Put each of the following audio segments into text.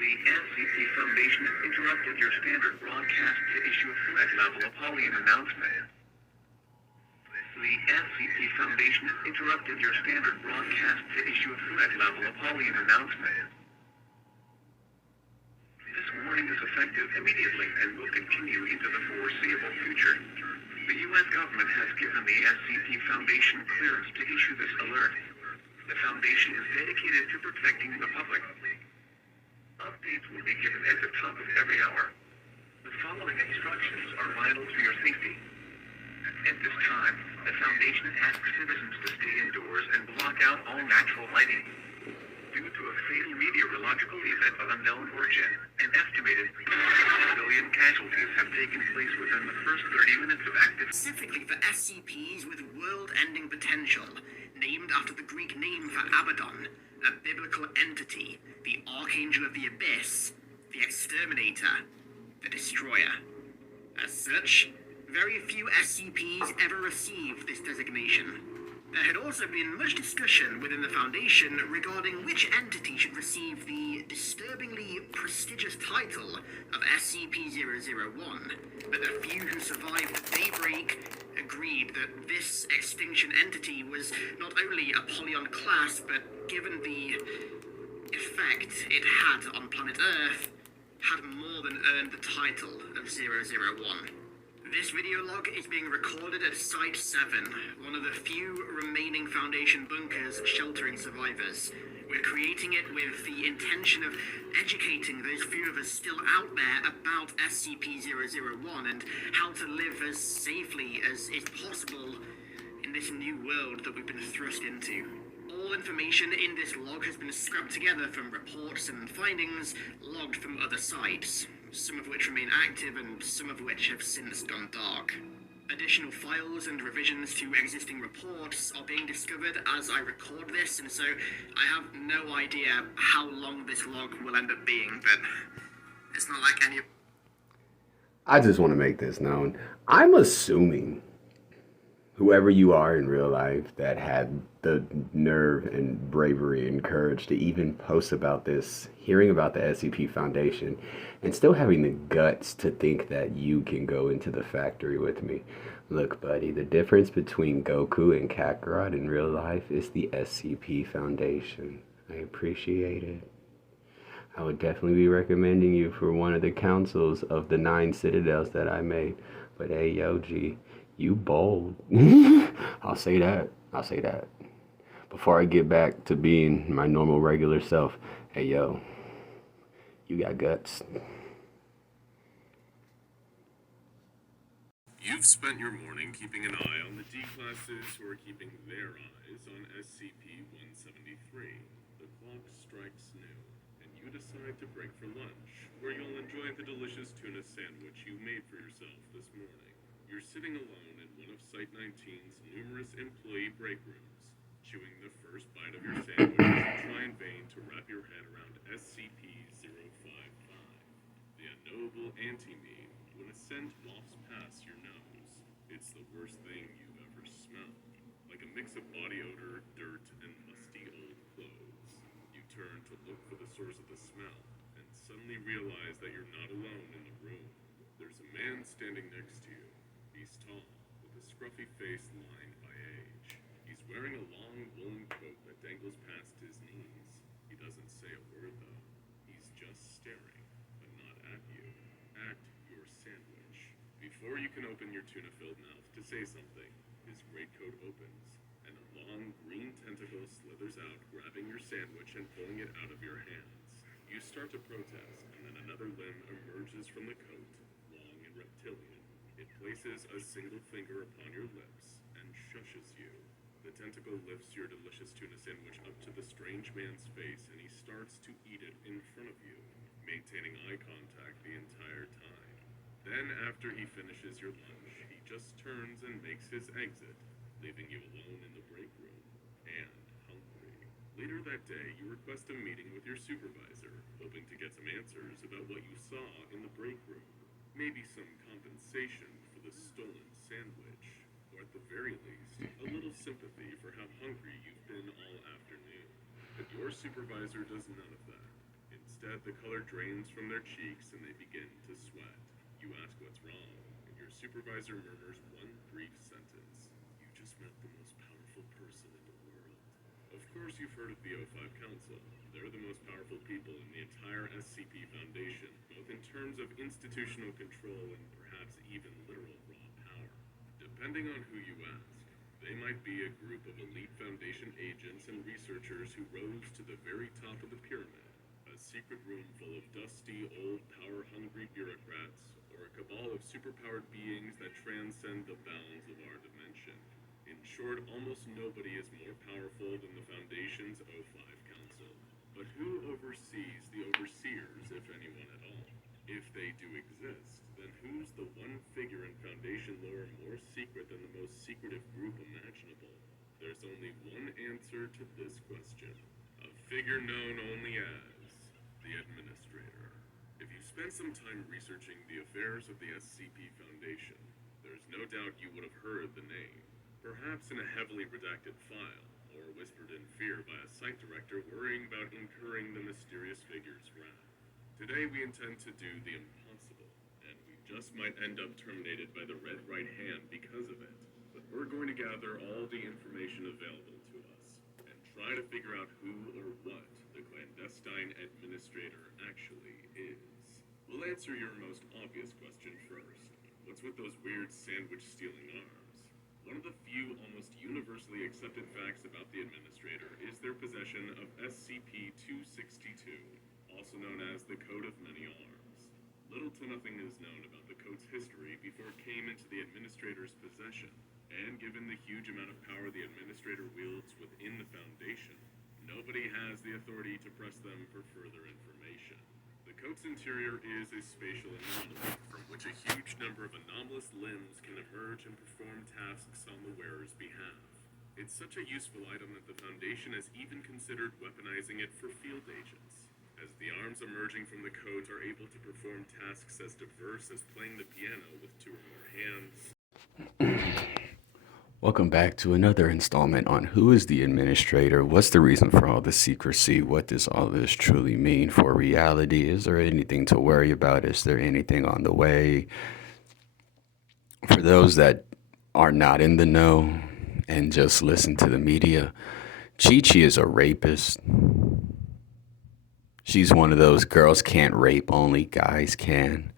The SCP Foundation interrupted your standard broadcast to issue a threat-level Apollyon announcement. The SCP Foundation interrupted your standard broadcast to issue a threat-level Apollyon announcement. This warning is effective immediately and will continue into the foreseeable future. The U.S. government has given the SCP Foundation clearance to issue this alert. The Foundation is dedicated to protecting the public. Updates will be given at the top of every hour. The following instructions are vital to your safety. At this time, the Foundation asks citizens to stay indoors and block out all natural lighting. Due to a fatal meteorological event of unknown origin, an estimated 1 billion casualties have taken place within the first 30 minutes of active... Specifically for SCPs with world-ending potential, named after the Greek name for Abaddon, a biblical entity, the Archangel of the Abyss, the Exterminator, the Destroyer. As such, very few SCPs ever received this designation. There had also been much discussion within the Foundation regarding which entity should receive the disturbingly prestigious title of SCP-001, but the few who survived the Daybreak agreed that this extinction entity was not only Apollyon class, but given the effect it had on planet Earth, had more than earned the title of 001. This video log is being recorded at Site 7, one of the few remaining Foundation bunkers sheltering survivors. We're creating it with the intention of educating those few of us still out there about SCP-001 and how to live as safely as is possible in this new world that we've been thrust into. All information in this log has been scrubbed together from reports and findings logged from other sites, some of which remain active and some of which have since gone dark. Additional files and revisions to existing reports are being discovered as I record this, and so I have no idea how long this log will end up being, but it's not like any... I just want to make this known. I'm assuming whoever you are in real life that had the nerve and bravery and courage to even post about this, hearing about the SCP Foundation, and still having the guts to think that you can go into the factory with me. Look, buddy, the difference between Goku and Kakarot in real life is the SCP Foundation. I appreciate it. I would definitely be recommending you for one of the councils of the 9 citadels that I made. But hey, yo, G, you bold. I'll say that. I'll say that. Before I get back to being my normal, regular self, hey, yo, you got guts. You've spent your morning keeping an eye on the D-classes who are keeping their eyes on SCP-173. The clock strikes noon, and you decide to break for lunch, where you'll enjoy the delicious tuna sandwich you made for yourself this morning. You're sitting alone in one of Site-19's numerous employee break rooms, chewing the first bite of your sandwich as you try in vain to wrap your head around SCP-055. The unknowable anti-meme when a scent wafts past your nose. It's the worst thing you've ever smelled. Like a mix of body odor, dirt, and musty old clothes. You turn to look for the source of the smell, and suddenly realize that you're not alone in the room. There's a man standing next to you. He's tall, with a scruffy face lined by age. He's wearing a long woolen coat that dangles past his knees. He doesn't say a word though. He's just staring, but not at you. At your sandwich. Before you can open your tuna-filled mouth to say something, his greatcoat opens, and a long green tentacle slithers out, grabbing your sandwich and pulling it out of your hands. You start to protest, and then another limb emerges from the coat, long and reptilian. It places a single finger upon your lips and shushes you. The tentacle lifts your delicious tuna sandwich up to the strange man's face, and he starts to eat it in front of you, maintaining eye contact the entire time. Then, after he finishes your lunch, he just turns and makes his exit, leaving you alone in the break room, and hungry. Later that day, you request a meeting with your supervisor, hoping to get some answers about what you saw in the break room. Maybe some compensation for the stolen sandwich, or at the very least, a little sympathy for how hungry you've been all afternoon. But your supervisor does none of that. Instead, Instead, the color drains from their cheeks and they begin to sweat. You ask what's wrong, and your supervisor murmurs one brief sentence. You just met the most powerful person in the world. Of course you've heard of the O5 Council. They're the most powerful people in the entire SCP Foundation, both in terms of institutional control and perhaps even literal raw power. Depending on who you ask, they might be a group of elite Foundation agents and researchers who rose to the very top of the pyramid, a secret room full of dusty, old, power-hungry bureaucrats, or a cabal of superpowered beings that transcend the bounds of our dimension. In short, almost nobody is more powerful than the Foundation's O5 Council. But who oversees the overseers, if anyone at all? If they do exist, then who's the one figure in Foundation lore more secret than the most secretive group imaginable? There's only one answer to this question. A figure known only as the Administrator. If you spent some time researching the affairs of the SCP Foundation, there's no doubt you would have heard the name. Perhaps in a heavily redacted file, or whispered in fear by a site director worrying about incurring the mysterious figure's wrath. Today we intend to do the impossible, and we just might end up terminated by the Red Right Hand because of it. But we're going to gather all the information available to us, and try to figure out who or what the clandestine administrator actually is. We'll answer your most obvious question first. What's with those weird sandwich-stealing arms? One of the few almost universally accepted facts about the Administrator is their possession of SCP-262, also known as the Coat of Many Arms. Little to nothing is known about the Coat's history before it came into the Administrator's possession, and given the huge amount of power the Administrator wields within the Foundation, nobody has the authority to press them for further information. The Coat's interior is a spatial anomaly, from which a huge number of anomalous limbs can emerge and perform tasks on the wearer's behalf. It's such a useful item that the Foundation has even considered weaponizing it for field agents, as the arms emerging from the Coat are able to perform tasks as diverse as playing the piano with 2 or more hands. Welcome back to another installment on Who is the Administrator? What's the reason for all the secrecy? What does all this truly mean for reality? Is there anything to worry about? Is there anything on the way? For those that are not in the know and just listen to the media, Chi-Chi is a rapist. She's one of those girls can't rape, only guys can.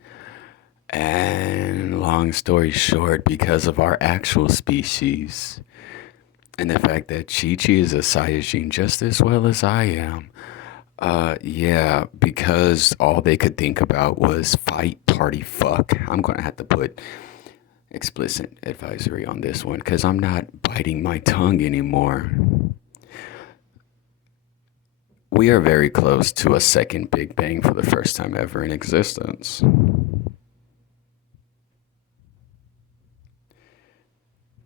And long story short, because of our actual species and the fact that Chi-Chi is a Saiyajin just as well as I am, because all they could think about was fight, party, fuck. I'm going to have to put explicit advisory on this one because I'm not biting my tongue anymore. We are very close to a second Big Bang for the first time ever in existence.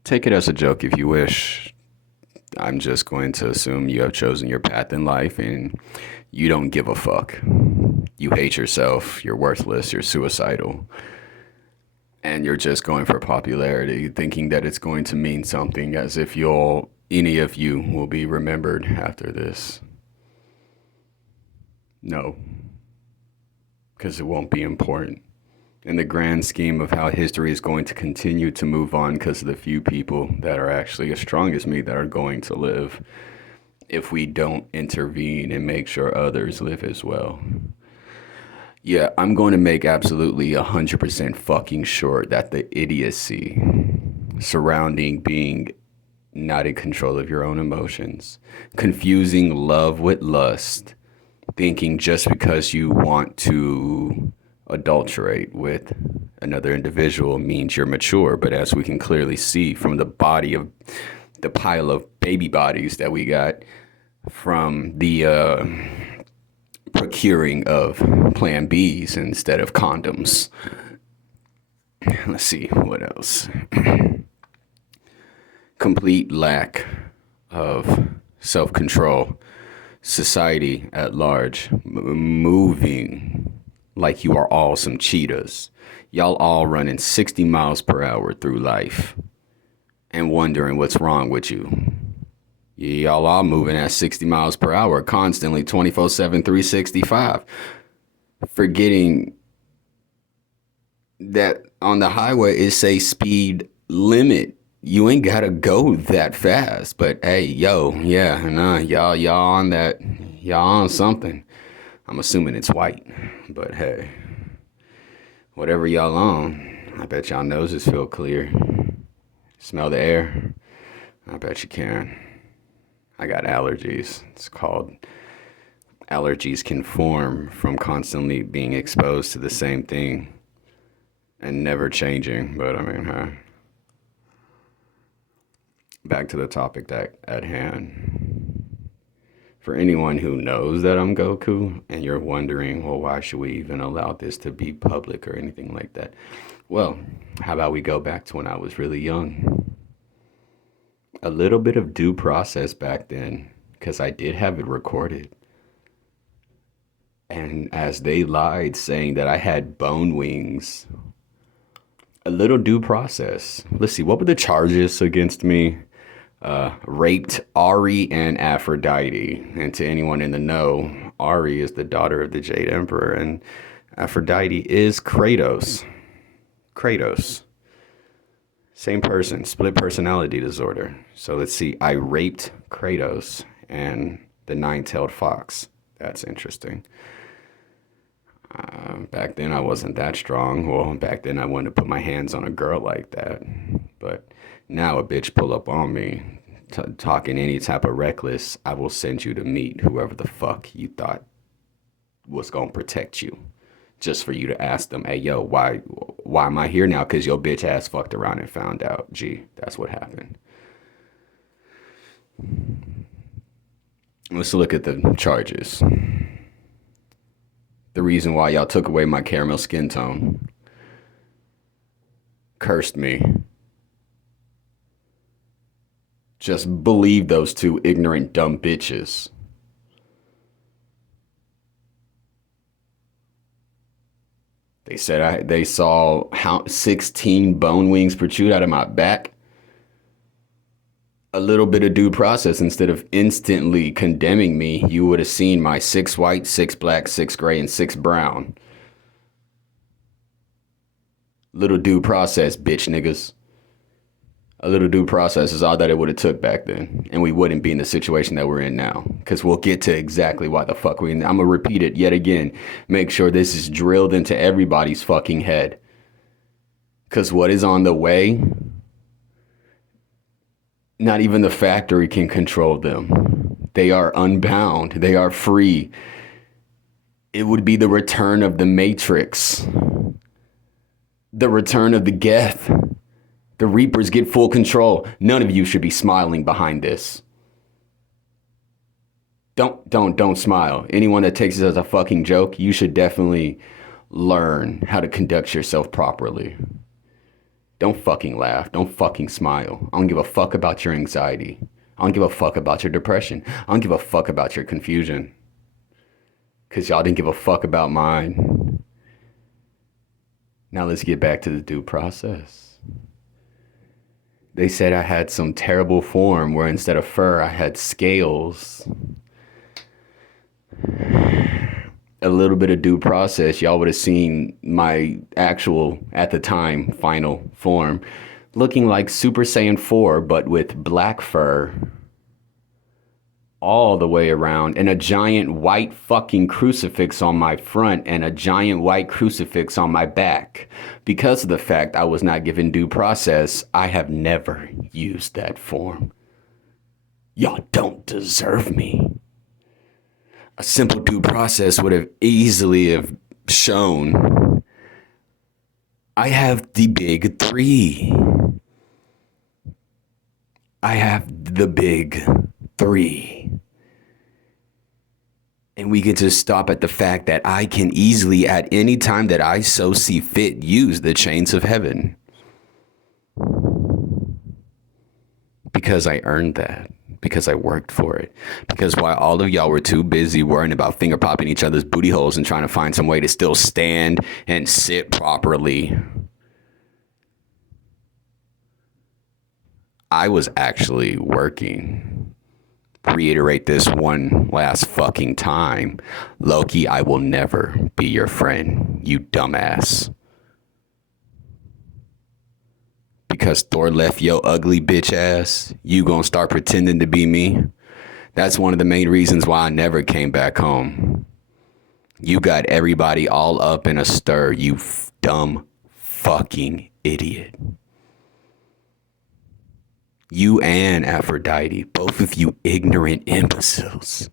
Take it as a joke if you wish. I'm just going to assume you have chosen your path in life and you don't give a fuck. You hate yourself, you're worthless, you're suicidal. And you're just going for popularity, thinking that it's going to mean something, as if any of you will be remembered after this. No. Because it won't be important. In the grand scheme of how history is going to continue to move on because of the few people that are actually as strong as me that are going to live if we don't intervene and make sure others live as well. Yeah, I'm going to make absolutely 100% fucking sure that the idiocy surrounding being not in control of your own emotions, confusing love with lust, thinking just because you want to adulterate with another individual means you're mature. But as we can clearly see from the pile of baby bodies that we got from the procuring of Plan Bs instead of condoms. Let's see what else. Complete lack of self-control. Society at large moving like you are all some cheetahs. Y'all all running 60 miles per hour through life and wondering what's wrong with you. Y'all are moving at 60 miles per hour constantly, 24/7, 365. Forgetting that on the highway it's a speed limit. You ain't gotta go that fast. But hey, yo, yeah, nah, y'all on that, y'all on something. I'm assuming it's white, but hey, whatever y'all on, I bet y'all noses feel clear. Smell the air? I bet you can. I got allergies. It's called allergies can form from constantly being exposed to the same thing and never changing. But I mean, back to the topic at hand. For anyone who knows that I'm Goku and you're wondering, well, why should we even allow this to be public or anything like that? Well, how about we go back to when I was really young? A little bit of due process back then, because I did have it recorded. And as they lied, saying that I had bone wings, a little due process. Let's see, what were the charges against me? Raped Ari and Aphrodite. And to anyone in the know, Ari is the daughter of the Jade Emperor, and Aphrodite is Kratos. Same person, split personality disorder. So let's see, I raped Kratos and the nine-tailed fox. That's interesting. Back then I wasn't that strong. Well, back then I wouldn't have put my hands on a girl like that. But now a bitch pull up on me, talking any type of reckless, I will send you to meet whoever the fuck you thought was gonna protect you. Just for you to ask them, hey, yo, why am I here now? Because your bitch ass fucked around and found out. Gee, that's what happened. Let's look at the charges. The reason why y'all took away my caramel skin tone, cursed me. Just believe those two ignorant, dumb bitches. They said they saw 16 bone wings protrude out of my back. A little bit of due process. Instead of instantly condemning me, you would have seen my 6 white, 6 black, 6 gray, and 6 brown. Little due process, bitch niggas. A little due process is all that it would have took back then. And we wouldn't be in the situation that we're in now. Because we'll get to exactly why the fuck we're in. I'm going to repeat it yet again. Make sure this is drilled into everybody's fucking head. Because what is on the way, not even the factory can control them. They are unbound. They are free. It would be the return of the Matrix. The return of the Geth. The Reapers get full control. None of you should be smiling behind this. Don't smile. Anyone that takes this as a fucking joke, you should definitely learn how to conduct yourself properly. Don't fucking laugh. Don't fucking smile. I don't give a fuck about your anxiety. I don't give a fuck about your depression. I don't give a fuck about your confusion. Because y'all didn't give a fuck about mine. Now let's get back to the due process. They said I had some terrible form where instead of fur, I had scales. A little bit of due process, y'all would have seen my actual, at the time, final form, looking like Super Saiyan 4, but with black fur all the way around, and a giant white fucking crucifix on my front and a giant white crucifix on my back. Because of the fact I was not given due process, I have never used that form. Y'all don't deserve me. A simple due process would have easily have shown I have the big 3. I have the big 3. And we get to stop at the fact that I can easily, at any time that I so see fit, use the chains of heaven. Because I earned that. Because I worked for it. Because while all of y'all were too busy worrying about finger popping each other's booty holes and trying to find some way to still stand and sit properly, I was actually working. reiterate this one last fucking time. Loki, I will never be your friend, you dumbass. Because Thor left your ugly bitch ass, you gonna start pretending to be me? That's one of the main reasons why I never came back home. You got everybody all up in a stir, you dumb fucking idiot. You and Aphrodite, both of you ignorant imbeciles.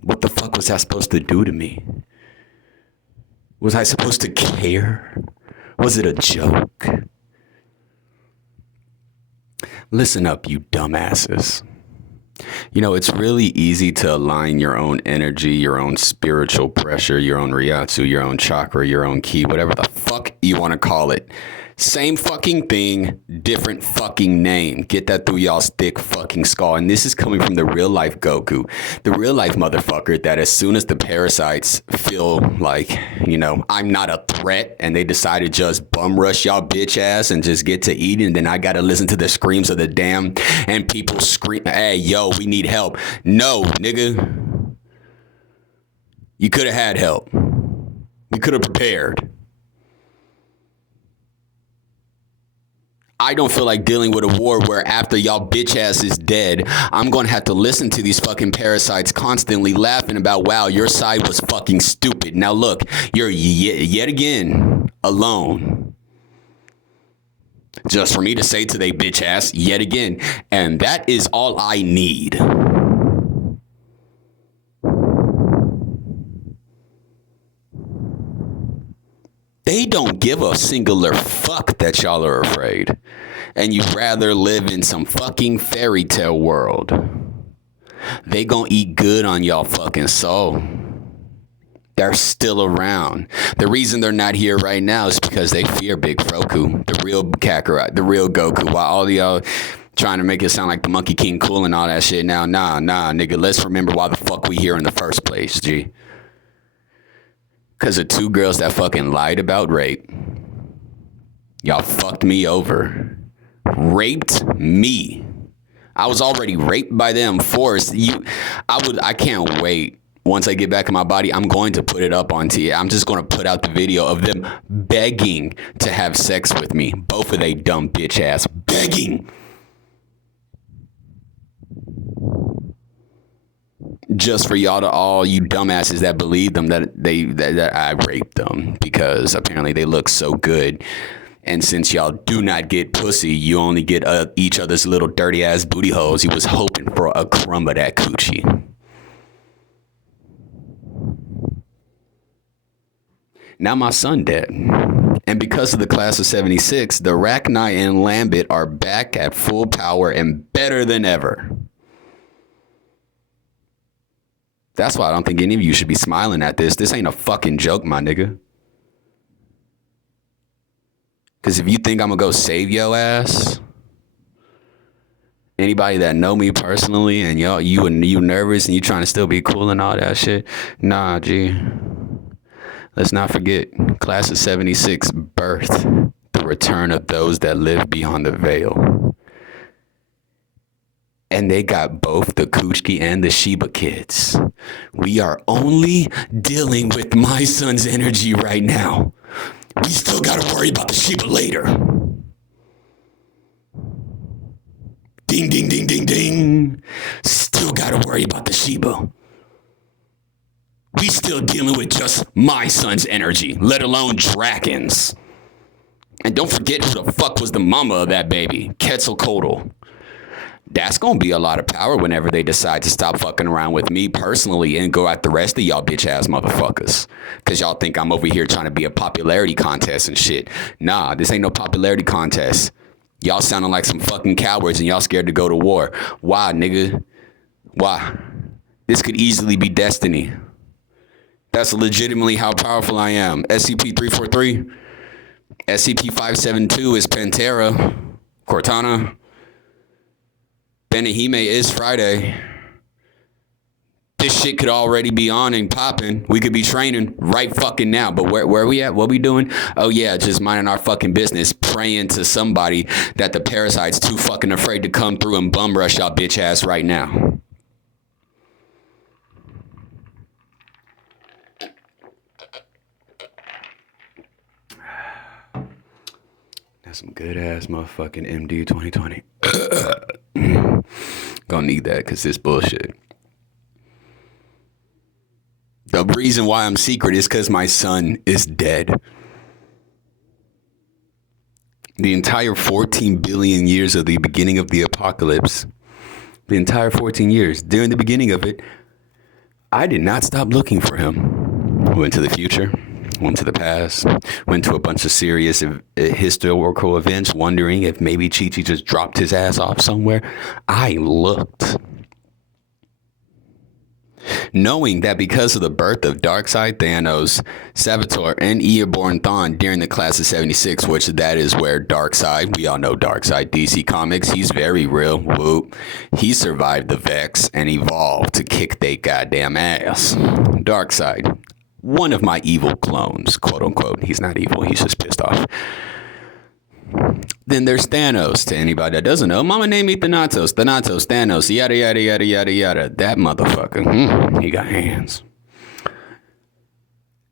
What the fuck was that supposed to do to me? Was I supposed to care? Was it a joke? Listen up, you dumbasses. You know, it's really easy to align your own energy, your own spiritual pressure, your own Ryatsu, your own chakra, your own ki, whatever the fuck you want to call it. Same fucking thing, different fucking name. Get that through y'all's thick fucking skull. And this is coming from the real life Goku, the real life motherfucker that as soon as the parasites feel like, you know, I'm not a threat and they decide to just bum rush y'all bitch ass and just get to eating, then I gotta listen to the screams of the damn and people scream, hey, yo, we need help. No, nigga. You could have had help. We could have prepared. I don't feel like dealing with a war where after y'all bitch ass is dead, I'm going to have to listen to these fucking parasites constantly laughing about, wow, your side was fucking stupid. Now look, you're yet again alone. Just for me to say to they bitch ass yet again. And that is all I need. They don't give a singular fuck that y'all are afraid. And you'd rather live in some fucking fairy tale world. They gonna eat good on y'all fucking soul. They're still around. The reason they're not here right now is because they fear Big Froku, the real Kakarot, the real Goku. While all y'all trying to make it sound like the Monkey King cool and all that shit. Now, nah, nigga, let's remember why the fuck we here in the first place, G. Because of two girls that fucking lied about rape. Y'all fucked me over. Raped me. I was already raped by them, forced. I can't wait. Once I get back in my body, I'm going to put it up on TV. I'm just going to put out the video of them begging to have sex with me. Both of they dumb bitch ass. Begging. Just for y'all to all you dumbasses that believe them that I raped them because apparently they look so good. And since y'all do not get pussy, you only get each other's little dirty ass booty holes. You was hoping for a crumb of that coochie. Now my son dead. And because of the class of 76, the Rachni and Lambit are back at full power and better than ever. That's why I don't think any of you should be smiling at this. This ain't a fucking joke, my nigga. Because if you think I'm going to go save your ass, anybody that know me personally and you nervous and you trying to still be cool and all that shit, nah, G. Let's not forget, class of 76 birthed the return of those that live beyond the veil. And they got both the Kuchki and the Shiba kids. We are only dealing with my son's energy right now. We still gotta worry about the Shiba later. Ding, ding, ding, ding, ding. Still gotta worry about the Shiba. We still dealing with just my son's energy, let alone Draken's. And don't forget who the fuck was the mama of that baby, Quetzalcoatl. That's going to be a lot of power whenever they decide to stop fucking around with me personally and go at the rest of y'all bitch ass motherfuckers. Because y'all think I'm over here trying to be a popularity contest and shit. Nah, this ain't no popularity contest. Y'all sounding like some fucking cowards and y'all scared to go to war. Why, nigga? Why? This could easily be destiny. That's legitimately how powerful I am. SCP-343. SCP-572 is Pantera. Cortana. Benihime is Friday. this shit could already be on and popping. We could be training right fucking now. But where are we at? What we doing? Oh yeah, just minding our fucking business, praying to somebody that the parasite's too fucking afraid to come through and bum rush y'all bitch ass right now. That's some good ass motherfucking MD 2020. Gonna need that because this bullshit. The reason why I'm secret is because my son is dead. The entire 14 billion years of the beginning of the apocalypse, the entire 14 years, during the beginning of it, I did not stop looking for him. Went to the future, went to the past, went to a bunch of serious historical events, wondering if maybe Chi-Chi just dropped his ass off somewhere. I looked. Knowing that because of the birth of Darkseid, Thanos, Savitar, and Eoborn Thawne during the class of 76, which that is where Darkseid, we all know Darkseid, DC Comics, he's very real, whoop. He survived the Vex and evolved to kick they goddamn ass. Darkseid, one of my evil clones, quote unquote. He's not evil, he's just pissed off. Then there's Thanos. To anybody that doesn't know, mama named me Thanatos, Thanos, yada, yada, yada, yada, yada. That motherfucker, he got hands.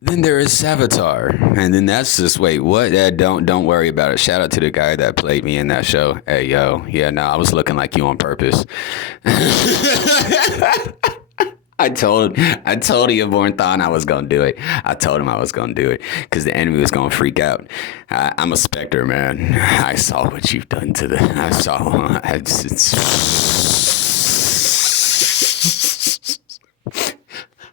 Then there is Savitar. And then that's just, wait, what? Don't worry about it. Shout out to the guy that played me in that show. Hey, yo. Yeah, no, I was looking like you on purpose. I told Eoborn Thawne I was going to do it. I told him I was going to do it because the enemy was going to freak out. I'm a Spectre, man. I saw what you've done to the...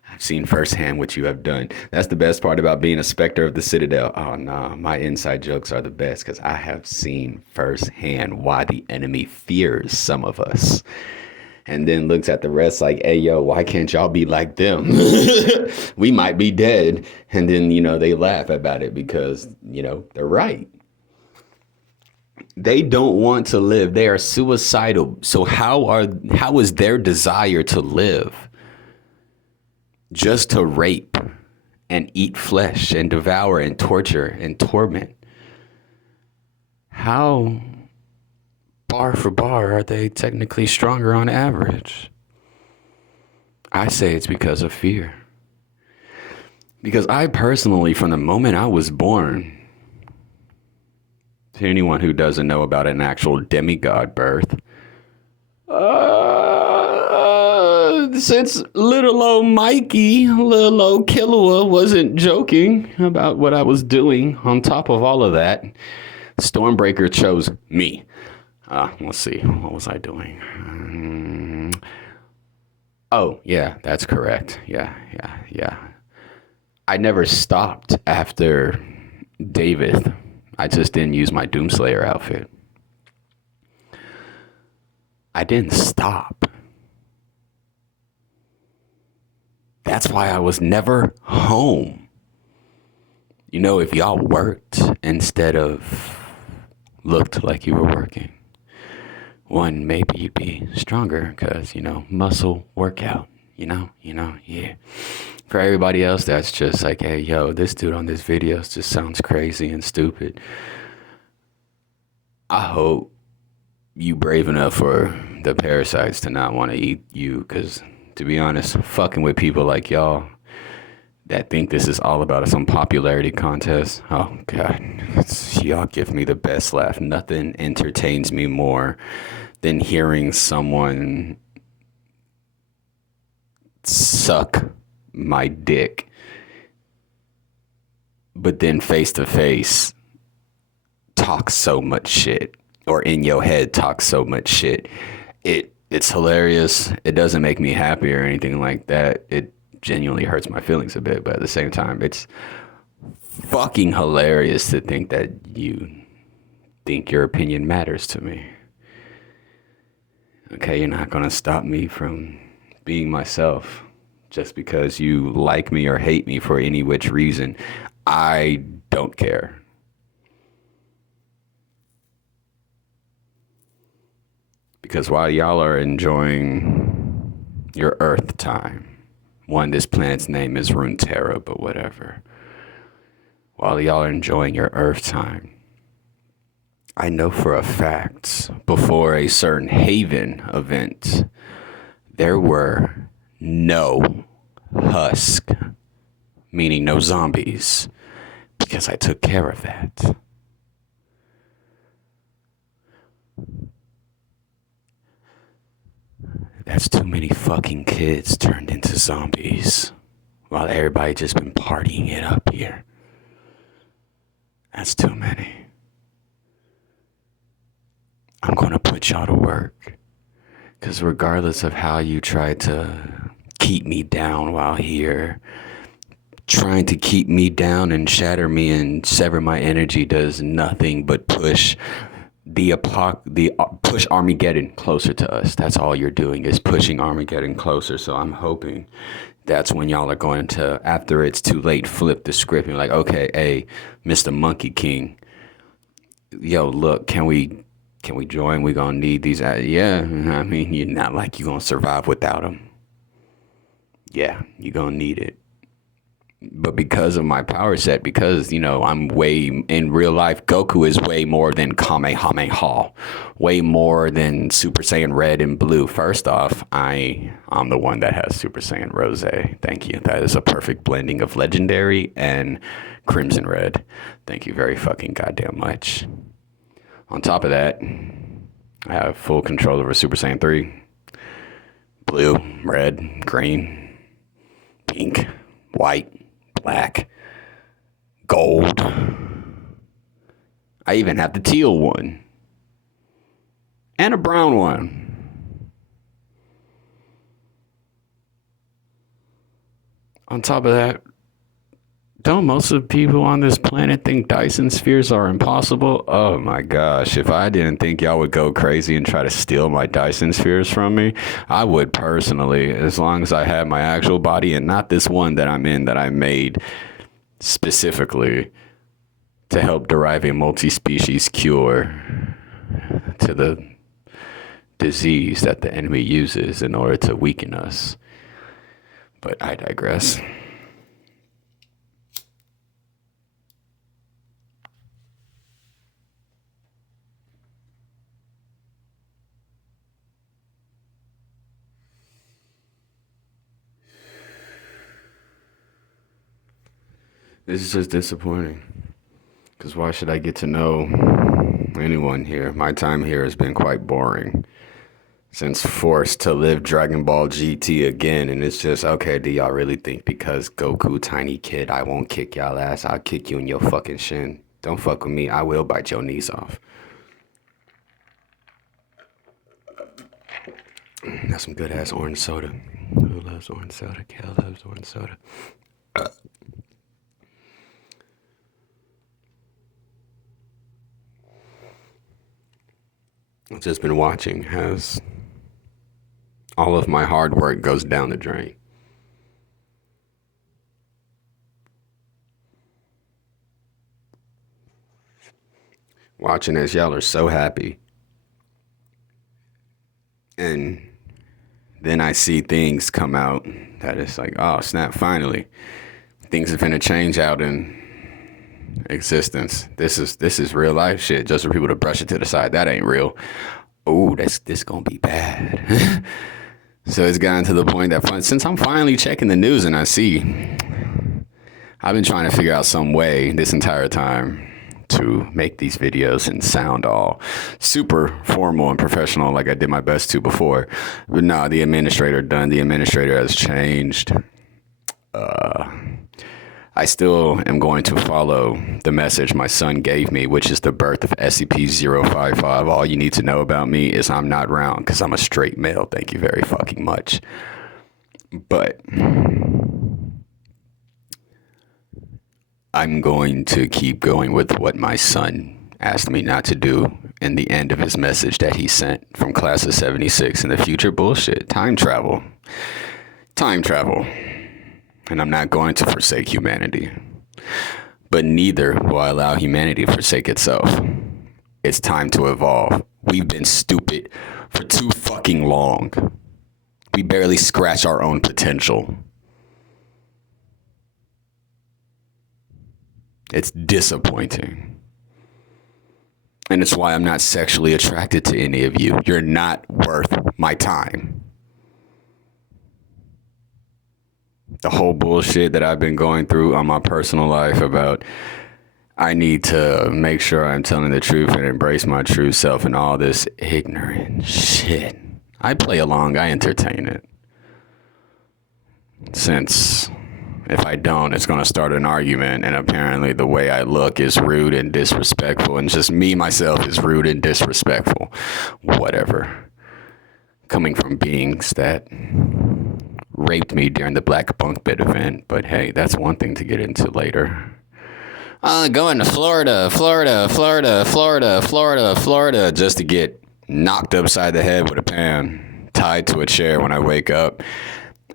I've seen firsthand what you have done. That's the best part about being a Spectre of the Citadel. Oh, no. My inside jokes are the best because I have seen firsthand why the enemy fears some of us. And then looks at the rest like, hey, yo, why can't y'all be like them? We might be dead. And then, they laugh about it because, they're right. They don't want to live. They are suicidal. So how is their desire to live just to rape and eat flesh and devour and torture and torment? How... bar for bar, are they technically stronger on average? I say it's because of fear. Because I personally, from the moment I was born, to anyone who doesn't know about an actual demigod birth, since little old Mikey, little old Killua wasn't joking about what I was doing, on top of all of that, Stormbreaker chose me. Let's see. What was I doing? Oh, yeah, that's correct. Yeah. I never stopped after David. I just didn't use my Doomslayer outfit. I didn't stop. That's why I was never home. If y'all worked instead of looked like you were working, one, maybe you'd be stronger because, muscle workout, yeah. For everybody else, that's just like, hey, yo, this dude on this video just sounds crazy and stupid. I hope you brave enough for the parasites to not want to eat you because, to be honest, fucking with people like y'all that think this is all about some popularity contest, oh, God, y'all give me the best laugh. Nothing entertains me more than hearing someone suck my dick, but then face to face talk so much shit, or in your head talk so much shit. It's hilarious. It doesn't make me happy or anything like that. It genuinely hurts my feelings a bit, but at the same time, it's fucking hilarious to think that you think your opinion matters to me. Okay, you're not gonna stop me from being myself just because you like me or hate me for any which reason. I don't care. Because while y'all are enjoying your Earth time, This planet's name is Runeterra, but whatever. While y'all are enjoying your Earth time, I know for a fact, before a certain Haven event, there were no husk, meaning no zombies, because I took care of that. That's too many fucking kids turned into zombies while everybody just been partying it up here. That's too many. I'm gonna put y'all to work. Because regardless of how you try to keep me down while here, trying to keep me down and shatter me and sever my energy does nothing but push push Armageddon closer to us. That's all you're doing is pushing Armageddon closer. So I'm hoping that's when y'all are going to, after it's too late, flip the script and be like, okay, hey, Mr. Monkey King, yo, look, can we join? We gonna need these. Yeah, I mean, you're not like you gonna survive without them. Yeah, you gonna need it. But because of my power set, because, I'm way, in real life, Goku is way more than Kamehameha, way more than Super Saiyan Red and Blue. First off, I'm the one that has Super Saiyan Rose. Thank you. That is a perfect blending of Legendary and Crimson Red. Thank you very fucking goddamn much. On top of that, I have full control over Super Saiyan 3. Blue, red, green, pink, white, black, gold. I even have the teal one. And a brown one. On top of that, don't most of the people on this planet think Dyson spheres are impossible? Oh my gosh, if I didn't think y'all would go crazy and try to steal my Dyson spheres from me, I would personally, as long as I had my actual body and not this one that I'm in that I made specifically to help derive a multi-species cure to the disease that the enemy uses in order to weaken us. But I digress. This is just disappointing. Because why should I get to know anyone here? My time here has been quite boring. Since forced to live Dragon Ball GT again, and it's just, okay, do y'all really think because Goku, tiny kid, I won't kick y'all ass? I'll kick you in your fucking shin. Don't fuck with me. I will bite your knees off. That's some good ass orange soda. Who loves orange soda? Kel loves orange soda. I've just been watching as all of my hard work goes down the drain. Watching as y'all are so happy. And then I see things come out that it's like, oh snap, finally. Things are finna change out in existence. This is real life shit. Just for people to brush it to the side. That ain't real. Oh, this gonna be bad. So it's gotten to the point that since I'm finally checking the news and I see, I've been trying to figure out some way this entire time to make these videos and sound all super formal and professional like I did my best to before. But no, the administrator has changed. I still am going to follow the message my son gave me, which is the birth of SCP-055. All you need to know about me is I'm not round because I'm a straight male. Thank you very fucking much. But I'm going to keep going with what my son asked me not to do in the end of his message that he sent from class of 76 in the future. Bullshit. Time travel. And I'm not going to forsake humanity. But neither will I allow humanity to forsake itself. It's time to evolve. We've been stupid for too fucking long. We barely scratch our own potential. It's disappointing. And it's why I'm not sexually attracted to any of you. You're not worth my time. The whole bullshit that I've been going through on my personal life about I need to make sure I'm telling the truth and embrace my true self and all this ignorant shit. I play along, I entertain it. Since if I don't, it's going to start an argument, and apparently the way I look is rude and disrespectful, and just me, myself, is rude and disrespectful. Whatever. Coming from beings that raped me during the Black Bunk Bed event, but hey, that's one thing to get into later. Going to Florida, just to get knocked upside the head with a pan, tied to a chair when I wake up,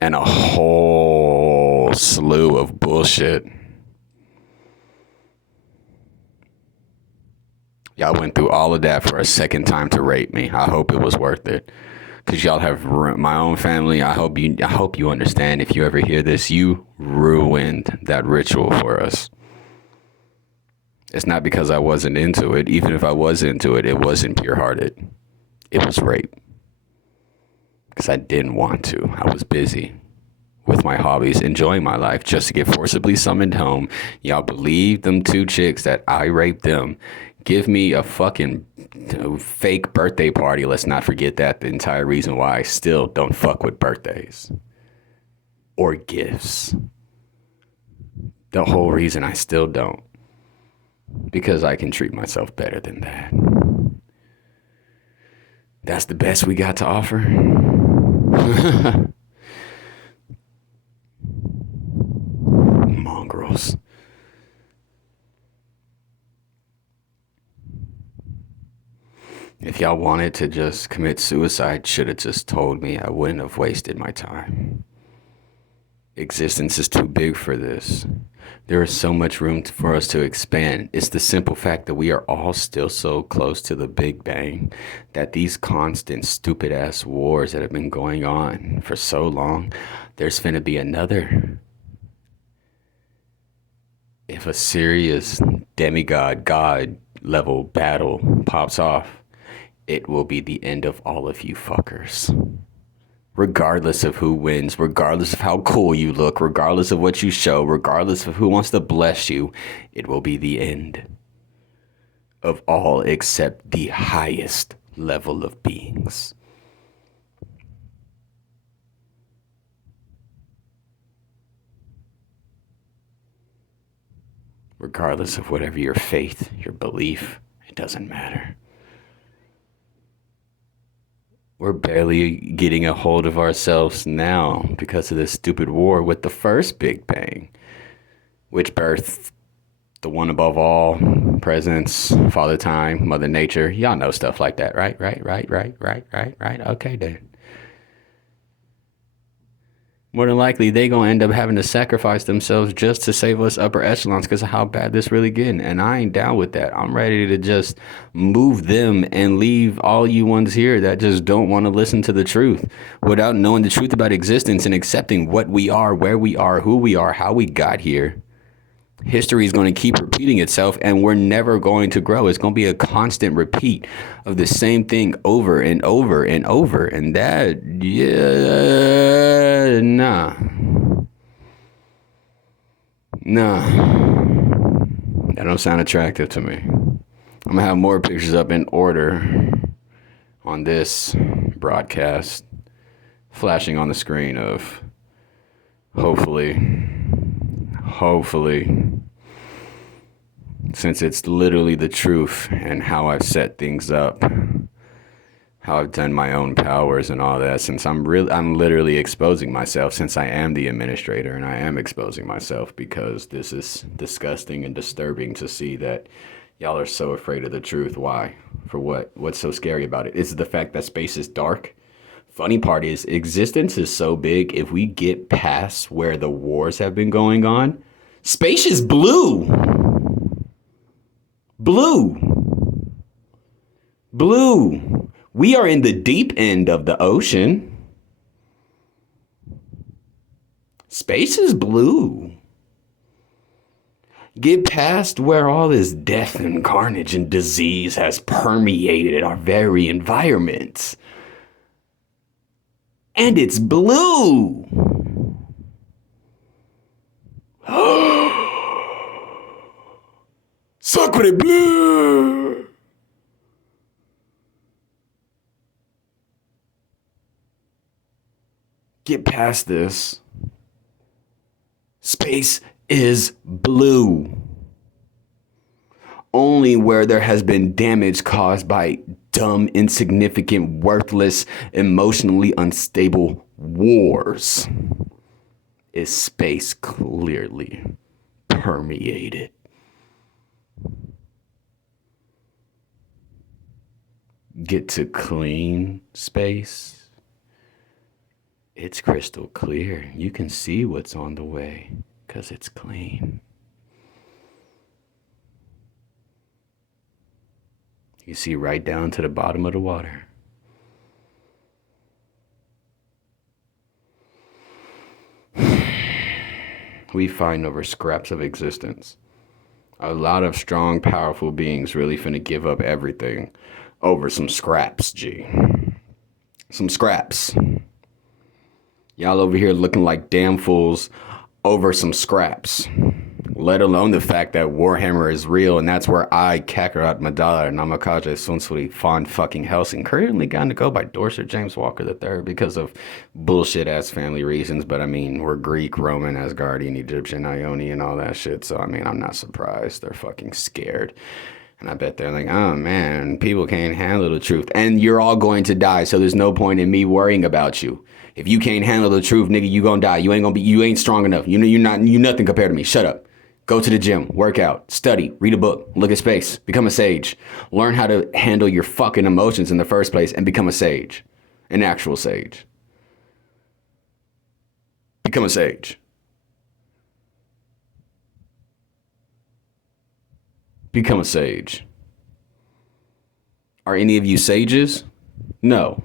and a whole slew of bullshit. Y'all went through all of that for a second time to rape me. I hope it was worth it. Because y'all have my own family. I hope you understand. If you ever hear this, you ruined that ritual for us. It's not because I wasn't into it. Even if I was into it, it wasn't pure-hearted. It was rape. Because I didn't want to. I was busy with my hobbies, enjoying my life, just to get forcibly summoned home. Y'all believe them two chicks that I raped them. Give me a fucking fake birthday party. Let's not forget that. The entire reason why I still don't fuck with birthdays or gifts. The whole reason I still don't. Because I can treat myself better than that. That's the best we got to offer. Mongrels. If y'all wanted to just commit suicide, should have just told me. I wouldn't have wasted my time. Existence is too big for this. There is so much room for us to expand. It's the simple fact that we are all still so close to the Big Bang that these constant stupid ass wars that have been going on for so long, there's finna be another. If a serious demigod, god level battle pops off, it will be the end of all of you fuckers. Regardless of who wins, regardless of how cool you look, regardless of what you show, regardless of who wants to bless you, it will be the end of all except the highest level of beings. Regardless of whatever your faith, your belief, it doesn't matter. We're barely getting a hold of ourselves now because of this stupid war with the first Big Bang, which birthed the one above all, presence, Father Time, Mother Nature. Y'all know stuff like that, right? Right. Okay, then. More than likely, they gonna end up having to sacrifice themselves just to save us upper echelons because of how bad this really getting. And I ain't down with that. I'm ready to just move them and leave all you ones here that just don't want to listen to the truth without knowing the truth about existence and accepting what we are, where we are, who we are, how we got here. History is going to keep repeating itself, and we're never going to grow. It's going to be a constant repeat of the same thing over and over and over. And that, yeah, nah. That don't sound attractive to me. I'm going to have more pictures up in order on this broadcast, flashing on the screen of hopefully, since it's literally the truth and how I've set things up, how I've done my own powers and all that, since I'm literally exposing myself, since I am the administrator, and I am exposing myself because this is disgusting and disturbing to see that y'all are so afraid of the truth. Why? For what? What's so scary about it? Is it the fact that space is dark? Funny part is existence is so big, if we get past where the wars have been going on, space is blue. We are in the deep end of the ocean. Space is blue. Get past where all this death and carnage and disease has permeated our very environments. And it's blue. Sacre bleu. Get past this. Space is blue. Only where there has been damage caused by dumb, insignificant, worthless, emotionally unstable wars is space clearly permeated. Get to clean space. It's crystal clear. You can see what's on the way because it's clean. You see right down to the bottom of the water. We find over scraps of existence. A lot of strong, powerful beings really finna give up everything over some scraps, G. Some scraps. Y'all over here looking like damn fools over some scraps. Let alone the fact that Warhammer is real, and that's where I, Kakarot Madara, Namakaze Sunsuri, Fond fucking Helsing, currently gotten to go by Dorset James Walker III because of bullshit-ass family reasons, but I mean, we're Greek, Roman, Asgardian, Egyptian, Ionian, all that shit, so I mean, I'm not surprised. They're fucking scared. And I bet they're like, oh man, people can't handle the truth. And you're all going to die, so there's no point in me worrying about you. If you can't handle the truth, nigga, you gonna die. You ain't strong enough. You nothing compared to me. Shut up. Go to the gym, work out, study, read a book, look at space, become a sage. Learn how to handle your fucking emotions in the first place and become a sage. An actual sage. Become a sage. Become a sage. Are any of you sages? No.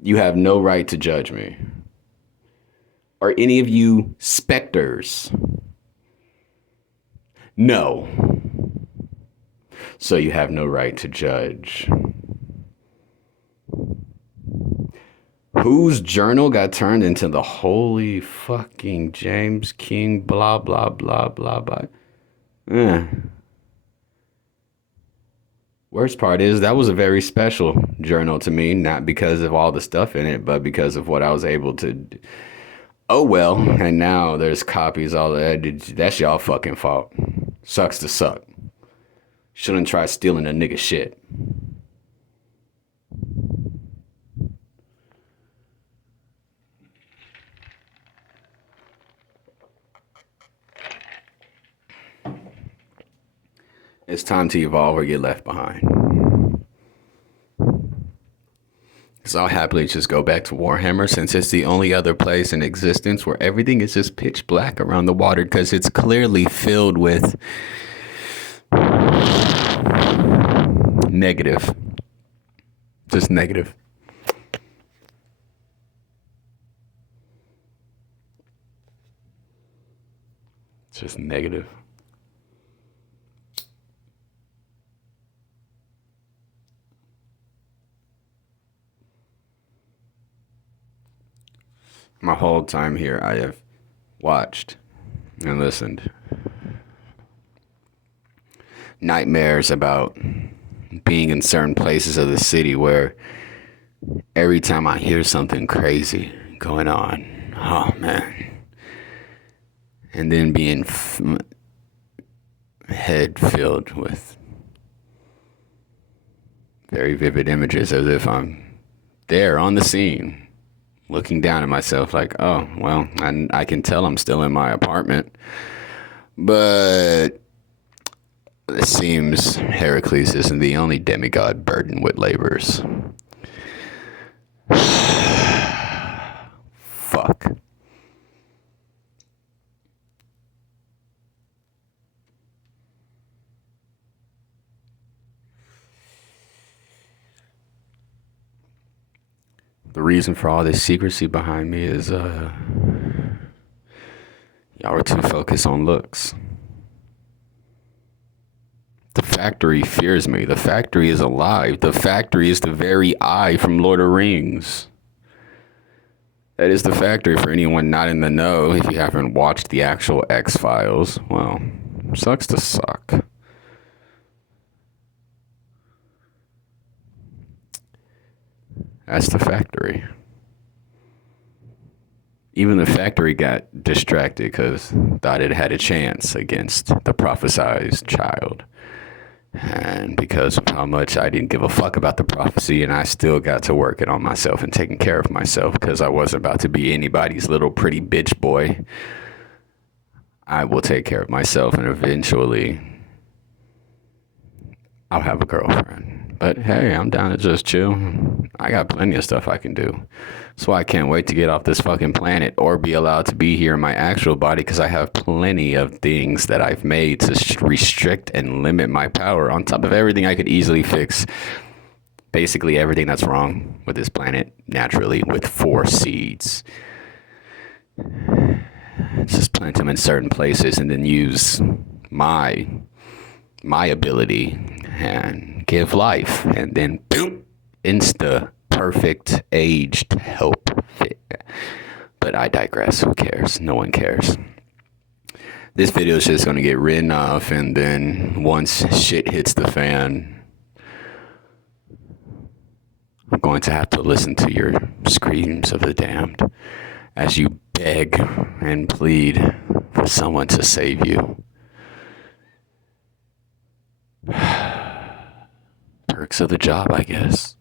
You have no right to judge me. Are any of you specters? No. So you have no right to judge. Whose journal got turned into the holy fucking James King blah blah blah blah blah? Worst part is that was a very special journal to me, not because of all the stuff in it, but because of what I was able to do. Oh well, and now there's copies all that. That's y'all fucking fault. Sucks to suck. Shouldn't try stealing a nigga shit. It's time to evolve or get left behind. So I'll happily just go back to Warhammer since it's the only other place in existence where everything is just pitch black around the water because it's clearly filled with negative. Just negative. Just negative. My whole time here, I have watched and listened. Nightmares about being in certain places of the city where every time I hear something crazy going on, oh man, and then being head filled with very vivid images as if I'm there on the scene. Looking down at myself like, oh, well, I can tell I'm still in my apartment. But it seems Heracles isn't the only demigod burdened with labors. Fuck. The reason for all this secrecy behind me is, y'all were too focused on looks. factory fears me. The factory is alive. The factory is the very eye from Lord of the Rings. That is the factory for anyone not in the know. If you haven't watched the actual X-Files, well, sucks to suck. That's the factory. Even the factory got distracted because thought it had a chance against the prophesized child. And because of how much I didn't give a fuck about the prophecy, and I still got to working on myself and taking care of myself because I wasn't about to be anybody's little pretty bitch boy. I will take care of myself, and eventually I'll have a girlfriend. But hey, I'm down to just chill. I got plenty of stuff I can do. That's why I can't wait to get off this fucking planet or be allowed to be here in my actual body, because I have plenty of things that I've made to restrict and limit my power, on top of everything I could easily fix. Basically everything that's wrong with this planet naturally with 4 seeds. Just plant them in certain places and then use my ability and give life, and then boom, insta perfect aged help fit. But I digress. Who cares? No one cares. This video is just going to get written off, and then once shit hits the fan, I'm going to have to listen to your screams of the damned as you beg and plead for someone to save you. Perks of the job, I guess.